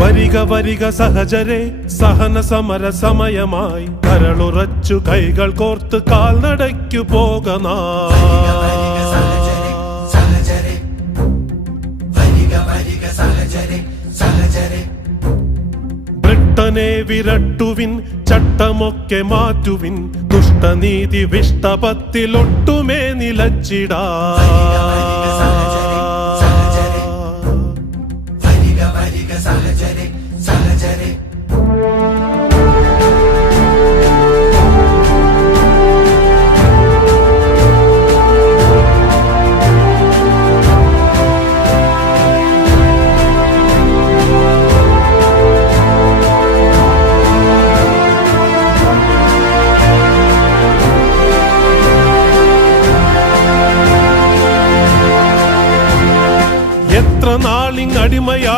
വരിക വരിക സഹചരെ, സഹന സമര സമയമായി കരളുറച്ചു കൈകൾ കോർത്ത് കാൽനടയ്ക്കു പോകനാ. ബ്രിട്ടനെ വിരട്ടുവിൻ, ചട്ടമൊക്കെ മാറ്റുവിൻ, ദുഷ്ടനീതി വിഷ്ടപത്തിലൊട്ടുമേ നിലച്ചിടാ. സഹചരെ